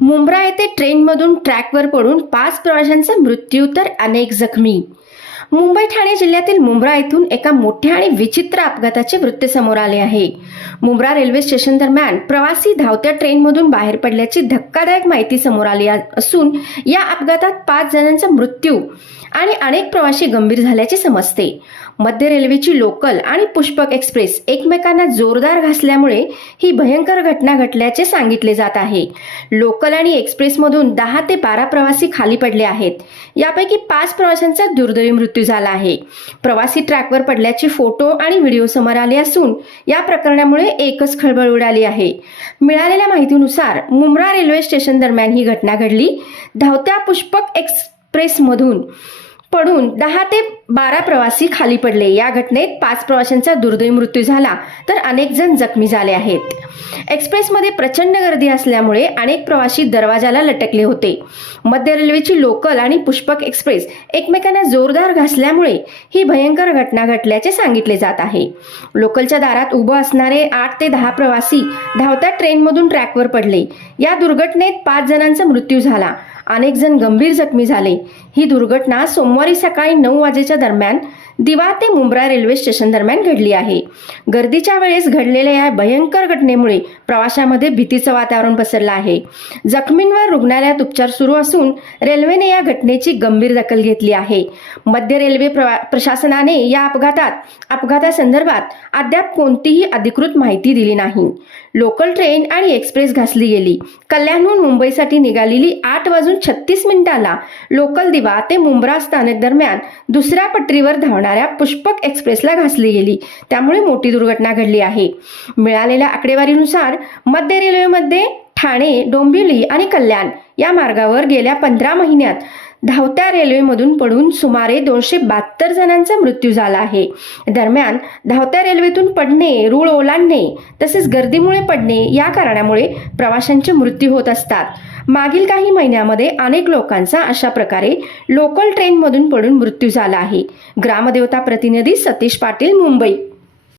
मुंब्रा येथे ट्रेनमधून ट्रॅकवर पडून पाच प्रवाशांचा मृत्यू तर अनेक जखमी. मुंबई ठाणे जिल्ह्यातील मुंब्रा येथून एका मोठ्या आणि विचित्र अपघाताचे वृत्त समोर आले आहे. मुंब्रा रेल्वे स्टेशन दरम्यान प्रवासी धावत्या ट्रेनमधून बाहेर पडल्याची धक्कादायक माहिती समोर आली असून या अपघातात पाच जणांचा मृत्यू आणि अनेक प्रवासी गंभीर झाल्याचे समजते. मध्य रेल्वेची लोकल आणि पुष्पक एक्सप्रेस एकमेकांना जोरदार घासल्यामुळे ही भयंकर घटना घडल्याचे सांगितले जात आहे. लोकल आणि एक्सप्रेसमधून दहा ते बारा प्रवासी खाली पडले आहेत. यापैकी पाच प्रवाशांचा दुर्दैवी मृत्यू मृत्यू झाला आहे. प्रवासी ट्रॅकवर पडल्याचे फोटो आणि व्हिडिओ समोर आले असून या प्रकरणामुळे एकच खळबळ उडाली आहे. मिळालेल्या माहितीनुसार मुंब्रा रेल्वे स्टेशन दरम्यान ही घटना घडली. धावत्या पुष्पक एक्सप्रेसमधून पडून दहा ते बारा प्रवासी खाली पडले. या घटनेत पाच प्रवाशांचा दुर्दैवी मृत्यू झाला तर अनेक जण जखमी झाले आहेत. एक्सप्रेसमध्ये प्रचंड गर्दी असल्यामुळे अनेक प्रवासी दरवाजाला लटकले होते. मध्य रेल्वेची लोकल आणि पुष्पक एक्सप्रेस एकमेकांना जोरदार घासल्यामुळे ही भयंकर घटना घडल्याचे सांगितले जात आहे. लोकलच्या दारात उभं असणारे आठ ते दहा प्रवासी धावत्या ट्रेनमधून ट्रॅकवर पडले. या दुर्घटनेत पाच जणांचा मृत्यू झाला. अनेक जण गंभीर जखमी झाले. ही दुर्घटना सोमवारी सकाळी नऊ वाजेच्या दरम्यान दिवा ते मुंब्रा रेल्वे स्टेशन दरम्यान घडली आहे. गर्दीच्या वेळेस घडलेल्या या भयंकर घटनेमुळे प्रवाशामध्ये भीतीचं वातावरण पसरलं आहे. जखमींवर रुग्णालयात उपचार सुरू असून रेल्वेने या घटनेची गंभीर दखल घेतली आहे. मध्य रेल्वे प्रवा- प्रशासनाने या अपघातात अपघातासंदर्भात अद्याप कोणतीही अधिकृत माहिती दिली नाही. लोकल ट्रेन आणि एक्सप्रेस घासली गेली. कल्याणहून मुंबईसाठी निघालेली आठ वाजून छत्तीस मिनिटाला लोकल दिवा ते मुंब्रा स्थानक दरम्यान दुसऱ्या पटरीवर धावणाऱ्या पुष्पक एक्सप्रेसला घासली गेली. त्यामुळे मोठी दुर्घटना घडली आहे. मिळालेल्या आकडेवारीनुसार मध्य रेल्वेमध्ये ठाणे डोंबिवली आणि कल्याण या मार्गावर गेल्या पंधरा महिन्यात धावत्या रेल्वेमधून पडून सुमारे दोनशे बहात्तर जणांचा मृत्यू झाला आहे. दरम्यान धावत्या रेल्वेतून पडणे रूळ ओलांडणे तसेच गर्दीमुळे पडणे या कारणामुळे प्रवाशांचे मृत्यू होत असतात. मागील काही महिन्यामध्ये अनेक लोकांचा अशा प्रकारे लोकल ट्रेनमधून पडून मृत्यू झाला आहे. ग्रामदेवता प्रतिनिधी सतीश पाटील मुंबई.